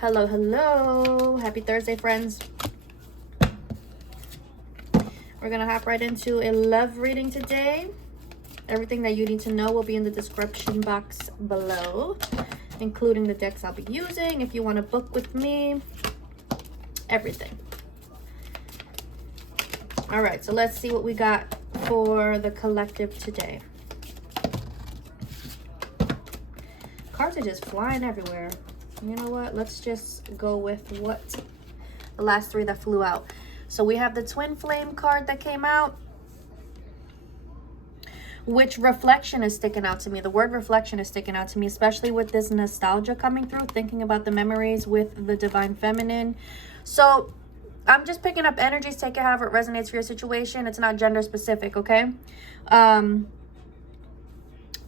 Hello, hello. Happy Thursday, friends. We're going to hop right into a love reading today. Everything that you need to know will be in the description box below, including the decks I'll be using if you want to book with me. Everything. All right, so let's see what we got for the collective today. Cards are just flying everywhere. You know what? Let's just go with what the last three that flew out. So we have the Twin Flame card that came out. Which reflection is sticking out to me? The word reflection is sticking out to me, especially with this nostalgia coming through, thinking about the memories with the Divine Feminine. So I'm just picking up energies. Take it however it resonates for your situation. It's not gender specific, okay?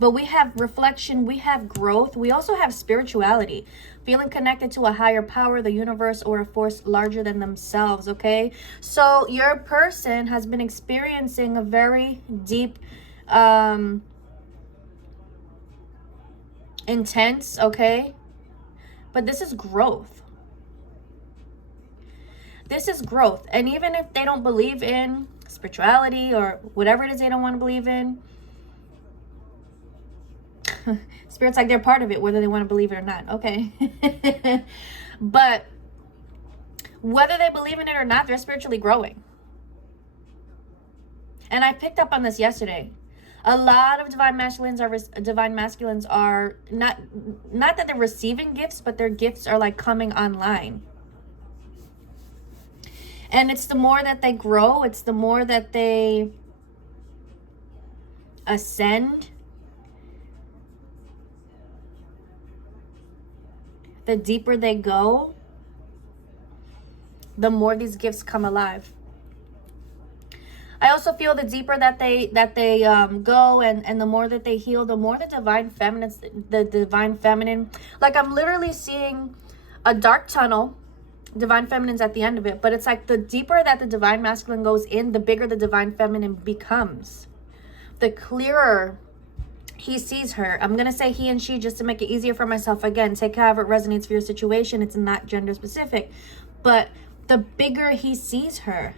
But we have reflection, we have growth, we also have spirituality, feeling connected to a higher power, the universe, or a force larger than themselves, okay? So your person has been experiencing a very deep, intense, okay? But this is growth. This is growth. And even if they don't believe in spirituality or whatever it is they don't want to believe in, Spirit's like they're part of it, whether they want to believe it or not. Okay. But whether they believe in it or not, they're spiritually growing. And I picked up on this yesterday. A lot of divine masculines are not that they're receiving gifts, but their gifts are like coming online. And it's the more that they grow, it's the more that they ascend, the deeper they go, the more these gifts come alive. I also feel the deeper that they go and the more that they heal, the more the divine feminine, like I'm literally seeing a dark tunnel. Divine feminine's at the end of it, but it's like the deeper that the divine masculine goes in, the bigger the divine feminine becomes, the clearer he sees her. I'm gonna say he and she just to make it easier for myself. Again, take however it resonates for your situation. It's not gender specific, but the bigger he sees her,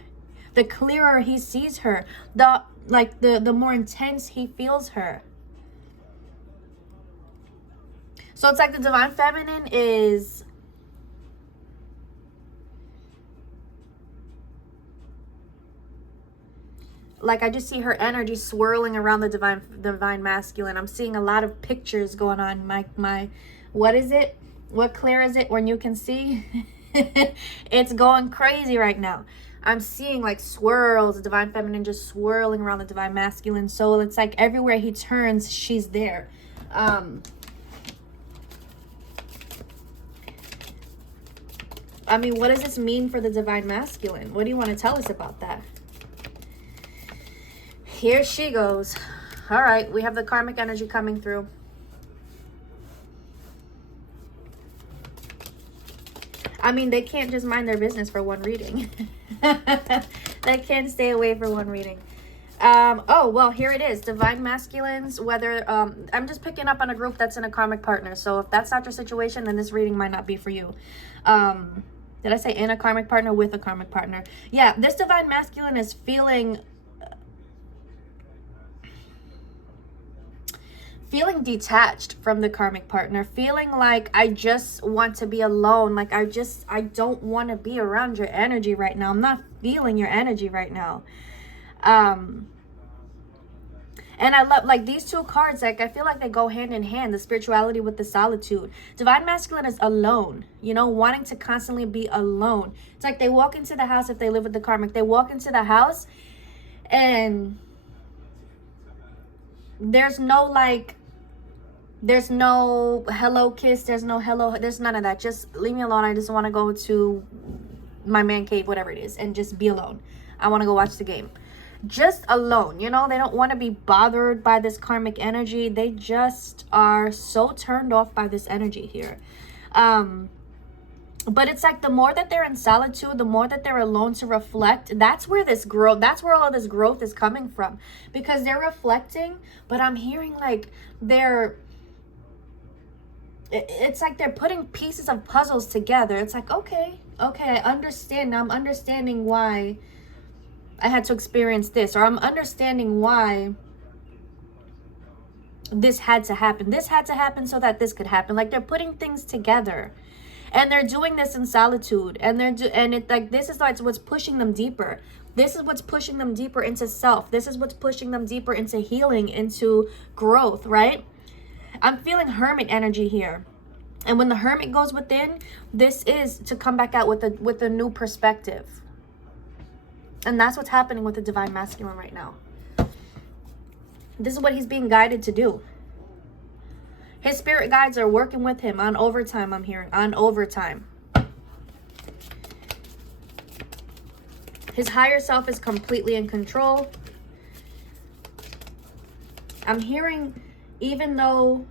the clearer he sees her, the more intense he feels her. So it's like the divine feminine is like, I just see her energy swirling around the divine masculine. I'm seeing a lot of pictures going on. My what is it? What clear is it when you can see? It's going crazy right now. I'm seeing like swirls, the divine feminine just swirling around the divine masculine. So it's like everywhere he turns, she's there. I mean, what does this mean for the divine masculine? What do you want to tell us about that? Here she goes. All right, we have the karmic energy coming through. I mean, they can't just mind their business for one reading. They can't stay away for one reading. Oh, well, here it is. Divine masculines, whether, I'm just picking up on a group that's in a karmic partner. So if that's not your situation, then this reading might not be for you. Did I say in a karmic partner? With a karmic partner? Yeah, this divine masculine is feeling detached from the karmic partner, feeling like I just want to be alone, like I don't want to be around your energy right now. I'm not feeling your energy right now. And I love, like, these two cards, like, I feel like they go hand in hand, the spirituality with the solitude. Divine masculine is alone, you know, wanting to constantly be alone. It's like they walk into the house, if they live with the karmic, they walk into the house and there's no hello kiss, there's no hello, there's none of that. Just leave me alone. I just want to go to my man cave, whatever it is, and just be alone. I want to go watch the game. Just alone, you know. They don't want to be bothered by this karmic energy. They just are so turned off by this energy here. But it's like the more that they're in solitude, the more that they're alone to reflect, that's where this growth, that's where all this growth is coming from. Because they're reflecting, but I'm hearing like it's like they're putting pieces of puzzles together. It's like, okay, I understand. Now I'm understanding why I had to experience this, or I'm understanding why this had to happen. This had to happen so that this could happen. Like, they're putting things together, and they're doing this in solitude, and this is like what's pushing them deeper. This is what's pushing them deeper into self. This is what's pushing them deeper into healing, into growth, right? I'm feeling hermit energy here. And when the hermit goes within, this is to come back out with a new perspective. And that's what's happening with the divine masculine right now. This is what he's being guided to do. His spirit guides are working with him on overtime, I'm hearing. On overtime. His higher self is completely in control. I'm hearing, even though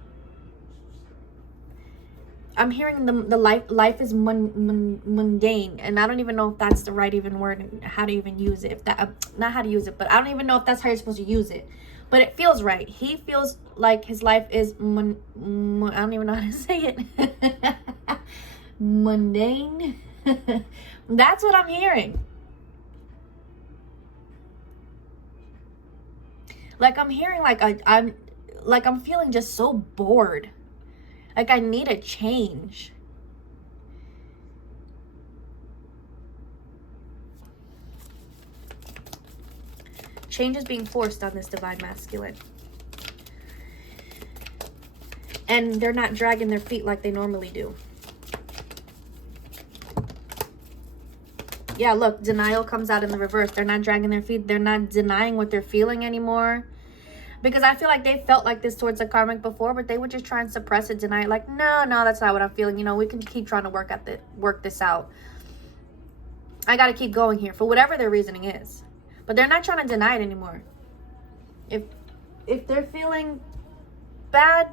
I'm hearing the life is mundane, and I don't even know if that's the right even word and how to even use it. If that, not how to use it, but I don't even know if that's how you're supposed to use it. But it feels right. He feels like his life is I don't even know how to say it. Mundane. That's what I'm hearing. Like, I'm hearing like I'm feeling just so bored. Like, I need a change. Change is being forced on this divine masculine. And they're not dragging their feet like they normally do. Yeah, look, denial comes out in the reverse. They're not dragging their feet. They're not denying what they're feeling anymore. Because I feel like they felt like this towards the karmic before, but they would just try and suppress it, deny it. Like, no, that's not what I'm feeling. You know, we can keep trying to work this out. I got to keep going here for whatever their reasoning is. But they're not trying to deny it anymore. If they're feeling bad.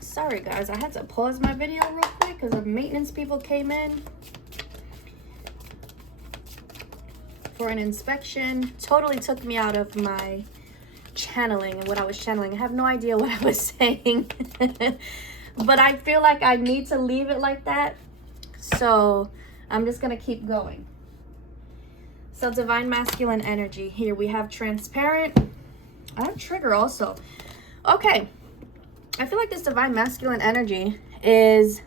Sorry, guys. I had to pause my video real quick because the maintenance people came in for an inspection. Totally took me out of my channeling and what I was channeling. I have no idea what I was saying. But I feel like I need to leave it like that. So I'm just going to keep going. So divine masculine energy. Here we have transparent. I have trigger also. Okay. I feel like this divine masculine energy is,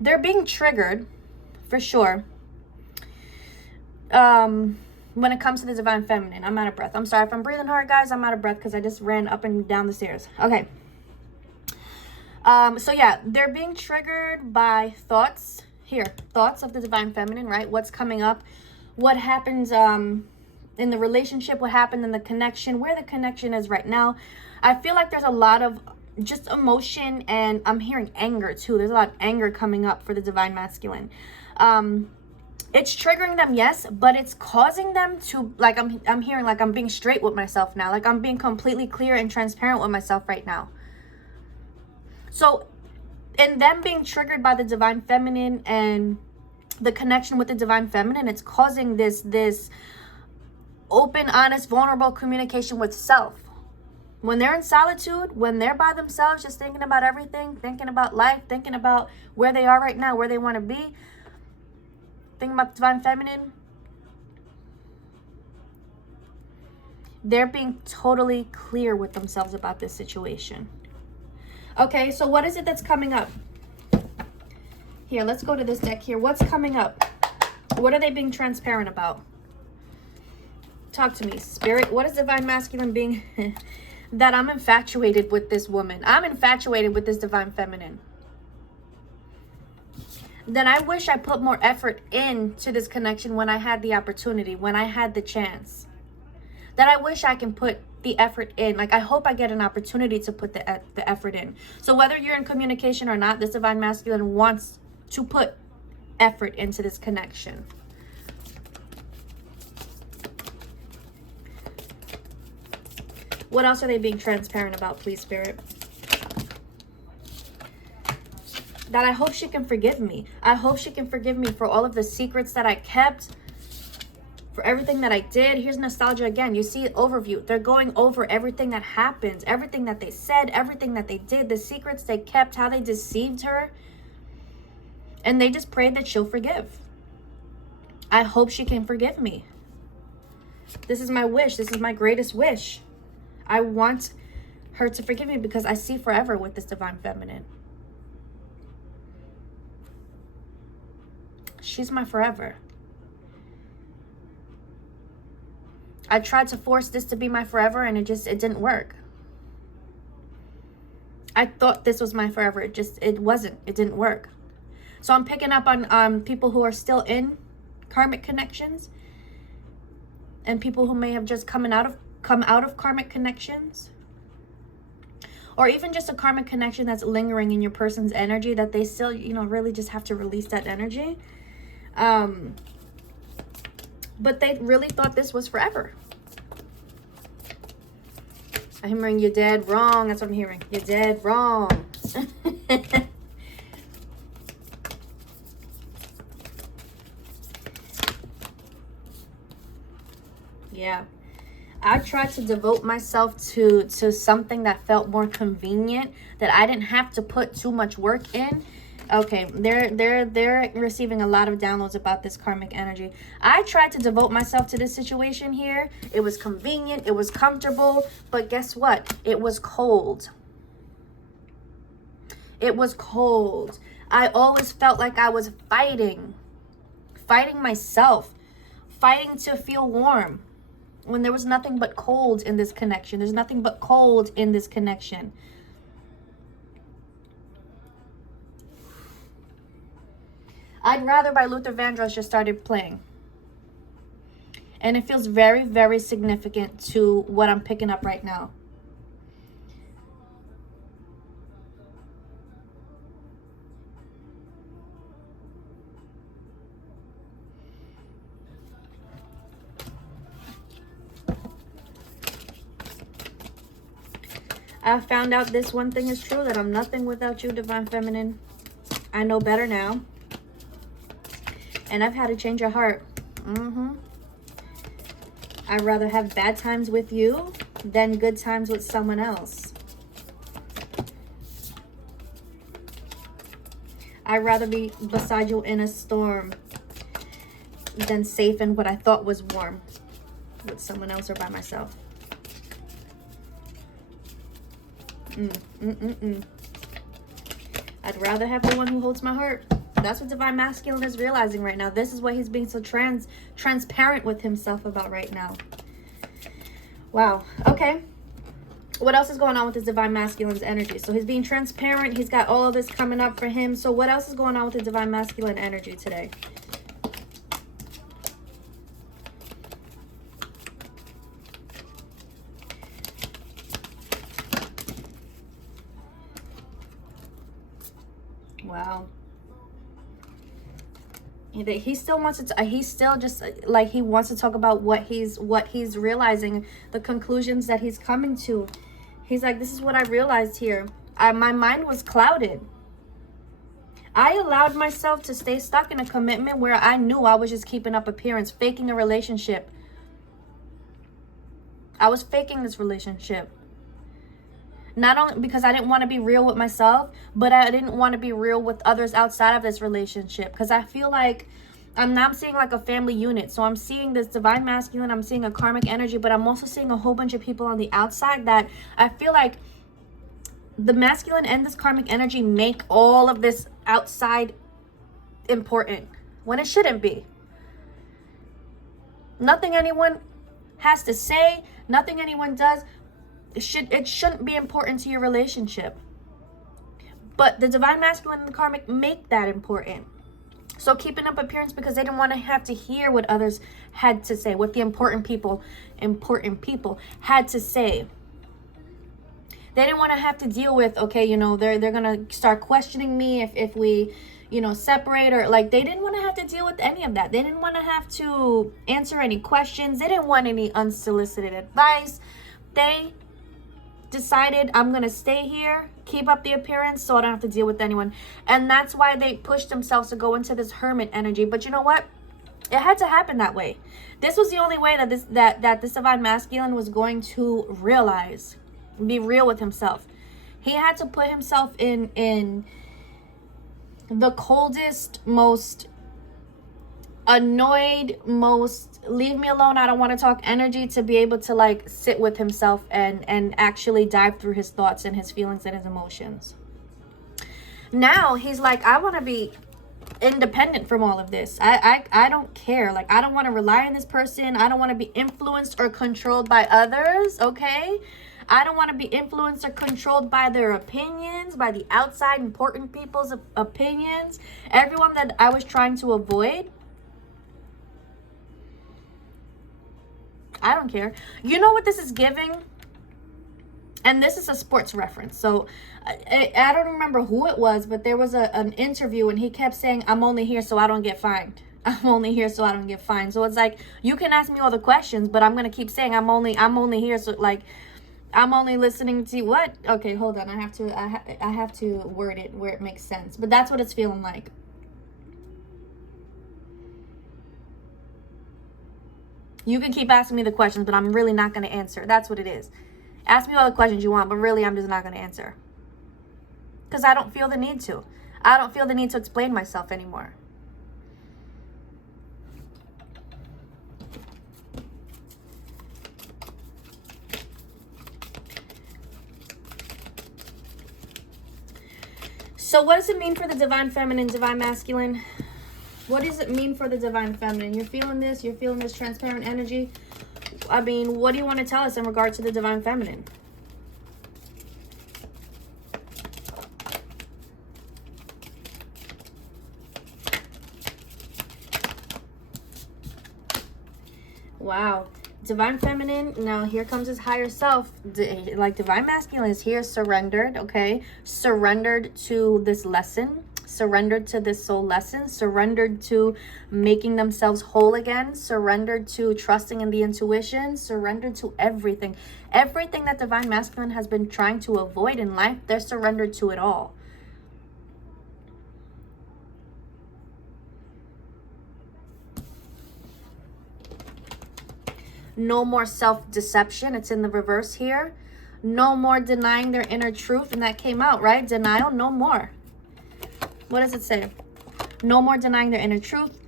they're being triggered for sure. When it comes to the divine feminine. I'm out of breath. I'm sorry if I'm breathing hard, guys. I'm out of breath because I just ran up and down the stairs. Okay. So yeah, they're being triggered by thoughts. Here, thoughts of the divine feminine, right? What's coming up? What happens in the relationship? What happened in the connection? Where the connection is right now? I feel like there's a lot of just emotion, and I'm hearing anger too. There's a lot of anger coming up for the divine masculine. It's triggering them, yes, but it's causing them to, like, I'm hearing like I'm being straight with myself now. Like, I'm being completely clear and transparent with myself right now. So in them being triggered by the divine feminine and the connection with the divine feminine, it's causing this open, honest, vulnerable communication with self. When they're in solitude, when they're by themselves, just thinking about everything, thinking about life, thinking about where they are right now, where they want to be, thinking about the divine feminine, they're being totally clear with themselves about this situation. Okay, so what is it that's coming up? Here, let's go to this deck here. What's coming up? What are they being transparent about? Talk to me, spirit. What is divine masculine being... that I'm infatuated with this woman. I'm infatuated with this divine feminine. Then I wish I put more effort into this connection when I had the opportunity, when I had the chance. That I wish I can put the effort in. Like, I hope I get an opportunity to put the effort in. So whether you're in communication or not, this divine masculine wants to put effort into this connection. What else are they being transparent about, please, Spirit? That I hope she can forgive me. I hope she can forgive me for all of the secrets that I kept, for everything that I did. Here's nostalgia again. You see overview. They're going over everything that happened, everything that they said, everything that they did, the secrets they kept, how they deceived her. And they just prayed that she'll forgive. I hope she can forgive me. This is my wish. This is my greatest wish. I want her to forgive me because I see forever with this divine feminine. She's my forever. I tried to force this to be my forever and it didn't work. I thought this was my forever. It wasn't. It didn't work. So I'm picking up on people who are still in karmic connections and people who may have just come out of karmic connections, or even just a karmic connection that's lingering in your person's energy that they still, really just have to release that energy. But they really thought this was forever. I'm hearing you're dead wrong. That's what I'm hearing. You're dead wrong. Yeah. I tried to devote myself to something that felt more convenient, that I didn't have to put too much work in. Okay, they're receiving a lot of downloads about this karmic energy. I tried to devote myself to this situation here. It was convenient, it was comfortable, but guess what? It was cold. It was cold. I always felt like I was fighting myself, fighting to feel warm, when there was nothing but cold in this connection. There's nothing but cold in this connection. I'd Rather by Luther Vandross just started playing. And it feels very, very significant to what I'm picking up right now. I found out this one thing is true, that I'm nothing without you, divine feminine. I know better now. And I've had to change your heart. I'd rather have bad times with you than good times with someone else. I'd rather be beside you in a storm than safe in what I thought was warm with someone else or by myself. I'd rather have the one who holds my heart. That's what divine masculine is realizing right now. This is what he's being so transparent with himself about right now. Wow. Okay. What else is going on with this divine masculine's energy? So he's being transparent. He's got all of this coming up for him. So what else is going on with the divine masculine energy today? Wow. He still wants to. He's still just like he wants to talk about what he's realizing, the conclusions that he's coming to. He's like, this is what I realized here. My mind was clouded. I allowed myself to stay stuck in a commitment where I knew I was just keeping up appearance, faking a relationship. I was faking this relationship. Not only because I didn't want to be real with myself, but I didn't want to be real with others outside of this relationship. Because I feel like I'm seeing like a family unit. So I'm seeing this divine masculine, I'm seeing a karmic energy, but I'm also seeing a whole bunch of people on the outside that I feel like the masculine and this karmic energy make all of this outside important when it shouldn't be. Nothing anyone has to say, nothing anyone does, it shouldn't be important to your relationship. But the divine masculine and the karmic make that important. So keeping up appearance because they didn't want to have to hear what others had to say, what the important people had to say. They didn't want to have to deal with, okay, they're going to start questioning me if we, separate, or like they didn't want to have to deal with any of that. They didn't want to have to answer any questions. They didn't want any unsolicited advice. They decided, I'm going to stay here, keep up the appearance so I don't have to deal with anyone. And that's why they pushed themselves to go into this hermit energy. But you know what? It had to happen that way. This was the only way that this divine masculine was going to realize, be real with himself. He had to put himself in the coldest, most annoyed, most leave me alone, I don't want to talk energy, to be able to like sit with himself and actually dive through his thoughts and his feelings and his emotions. Now he's like, I want to be independent from all of this. I don't care. Like, I don't want to rely on this person. I don't want to be influenced or controlled by others. Okay, I don't want to be influenced or controlled by their opinions, by the outside important people's opinions, everyone that I was trying to avoid. I don't care. You know what this is giving? And this is a sports reference. So I don't remember who it was, but there was an interview and he kept saying, I'm only here so I don't get fined. I'm only here so I don't get fined. So it's like, you can ask me all the questions, but I'm going to keep saying I'm only here so, like, I'm only listening to what? Okay, hold on. I have to word it where it makes sense. But that's what it's feeling like. You can keep asking me the questions, but I'm really not going to answer. That's what it is. Ask me all the questions you want, but really I'm just not going to answer. Because I don't feel the need to. I don't feel the need to explain myself anymore. So what does it mean for the divine feminine, divine masculine? What does it mean for the divine feminine? You're feeling this. You're feeling this transparent energy. I mean, what do you want to tell us in regard to the divine feminine? Wow. Divine feminine. Now, here comes his higher self. Like divine masculine is here, surrendered, okay? Surrendered to this lesson. Surrendered to this soul lesson, surrendered to making themselves whole again, surrendered to trusting in the intuition, surrendered to everything. Everything that divine masculine has been trying to avoid in life, they're surrendered to it all. No more self-deception. It's in the reverse here. No more denying their inner truth. And that came out, right? Denial, no more. What does it say? No more denying their inner truth.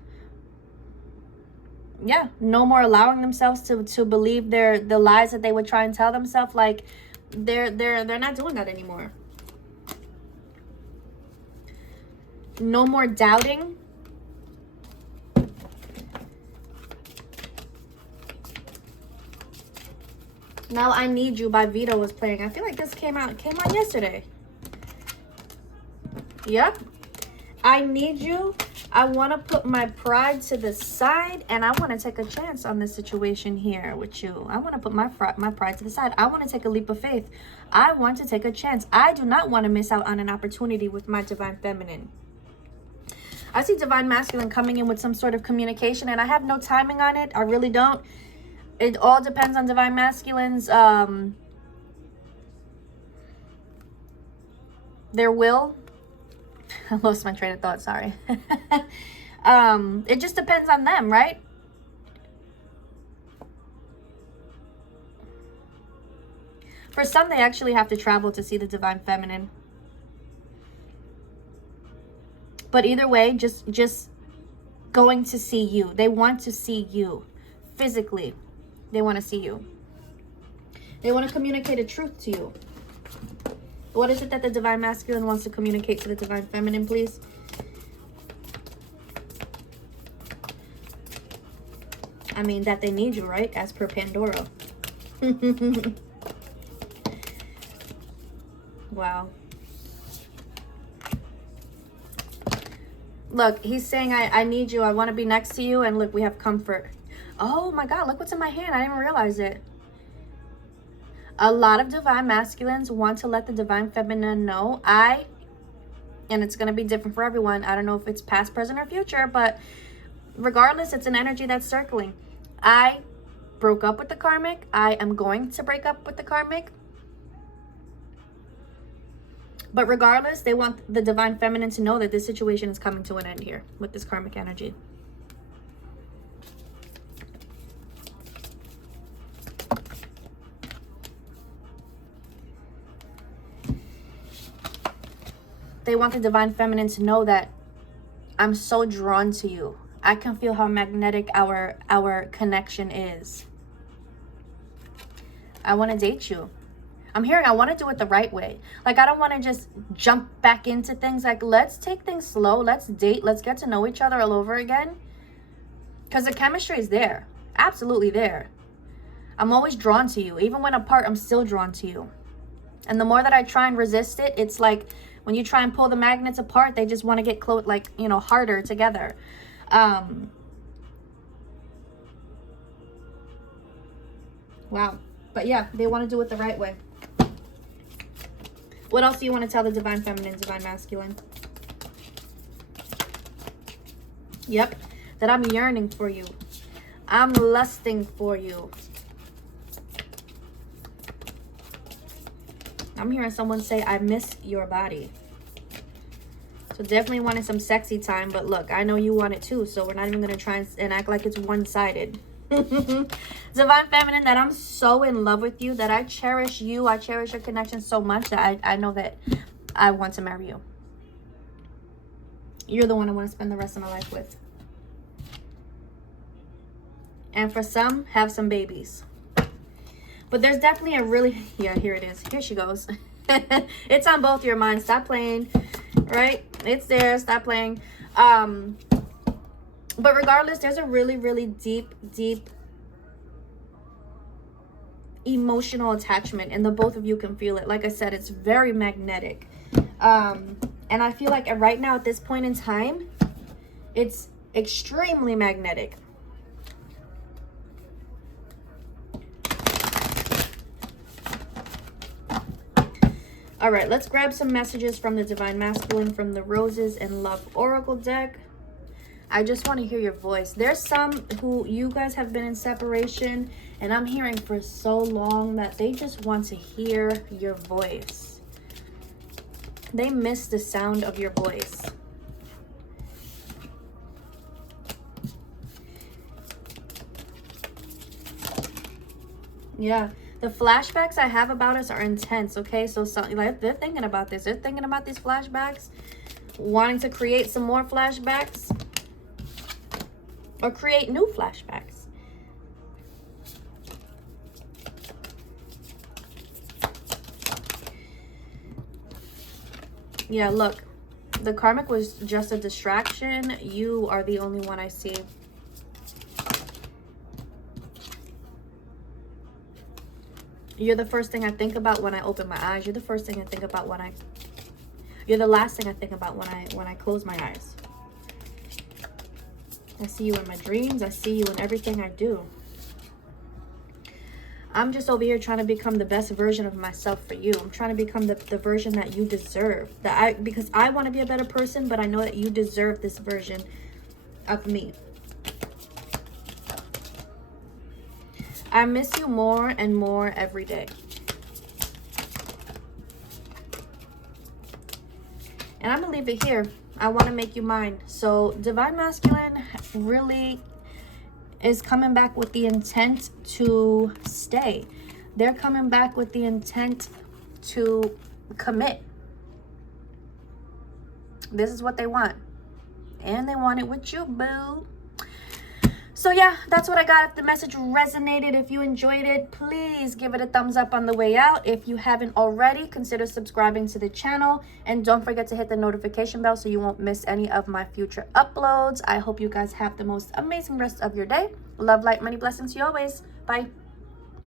Yeah, no more allowing themselves to believe the lies that they would try and tell themselves. Like they're not doing that anymore. No more doubting. Now I Need You by Vito was playing. I feel like this came on yesterday. Yep. I need you. I want to put my pride to the side and I want to take a chance on this situation here with you. I want to put my pride to the side. I want to take a leap of faith. I want to take a chance. I do not want to miss out on an opportunity with my divine feminine. I see divine masculine coming in with some sort of communication and I have no timing on it. I really don't. It all depends on divine masculine's their will. I lost my train of thought, sorry. It just depends on them, right? For some, they actually have to travel to see the divine feminine. But either way, just going to see you. They want to see you physically. They want to see you. They want to communicate a truth to you. What is it that the divine masculine wants to communicate to the divine feminine, please? I mean, that they need you, right? As per Pandora. Wow. Look, he's saying, I need you. I want to be next to you. And look, we have comfort. Oh my God, look what's in my hand. I didn't even realize it. A lot of divine masculines want to let the divine feminine know, and it's going to be different for everyone. I don't know if it's past, present, or future, but regardless, it's an energy that's circling. I broke up with the karmic. I am going to break up with the karmic. But regardless, they want the divine feminine to know that this situation is coming to an end here with this karmic energy. They want the divine feminine to know that I'm so drawn to you. I can feel how magnetic our connection is. I want to date you. I'm hearing I want to do it the right way. Like, I don't want to just jump back into things. Like, let's take things slow. Let's date. Let's get to know each other all over again. Because the chemistry is there. Absolutely there. I'm always drawn to you. Even when apart, I'm still drawn to you. And the more that I try and resist it, it's like when you try and pull the magnets apart, they just want to get close, like, you know, harder together. Wow. But yeah, they want to do it the right way. What else do you want to tell the divine feminine, divine masculine? Yep. That I'm yearning for you. I'm lusting for you. I'm hearing someone say, I miss your body. So definitely wanted some sexy time. But look, I know you want it too. So we're not even going to try and act like it's one-sided. Divine feminine, that I'm so in love with you, that I cherish you. I cherish your connection so much that I know that I want to marry you. You're the one I want to spend the rest of my life with. And for some, have some babies. But there's definitely a really... Yeah, here it is. Here she goes. It's on both your minds. Stop playing. Right? It's there. Stop playing. But regardless, there's a really, really deep emotional attachment. And the both of you can feel it. Like I said, it's very magnetic. And I feel like right now, at this point in time, it's extremely magnetic. All right, let's grab some messages from the Divine Masculine from the Roses and Love Oracle deck. I just want to hear your voice. There's some who you guys have been in separation, and I'm hearing for so long that they just want to hear your voice. They miss the sound of your voice. Yeah. The flashbacks I have about us are intense, okay? So like, they're thinking about this. They're thinking about these flashbacks. Wanting to create some more flashbacks. Or create new flashbacks. Yeah, look. The karmic was just a distraction. You are the only one I see. You're the first thing I think about when I open my eyes. You're the first thing I think about when you're the last thing I think about when I close my eyes. I see you in my dreams. I see you in everything I do. I'm just over here trying to become the best version of myself for you. I'm trying to become the version that you deserve. Because I want to be a better person, but I know that you deserve this version of me. I miss you more and more every day. And I'm going to leave it here. I want to make you mine. So Divine Masculine really is coming back with the intent to stay. They're coming back with the intent to commit. This is what they want. And they want it with you, boo. So yeah, that's what I got. If the message resonated, if you enjoyed it, please give it a thumbs up on the way out. If you haven't already, consider subscribing to the channel. And don't forget to hit the notification bell so you won't miss any of my future uploads. I hope you guys have the most amazing rest of your day. Love, light, money, blessings to you always. Bye.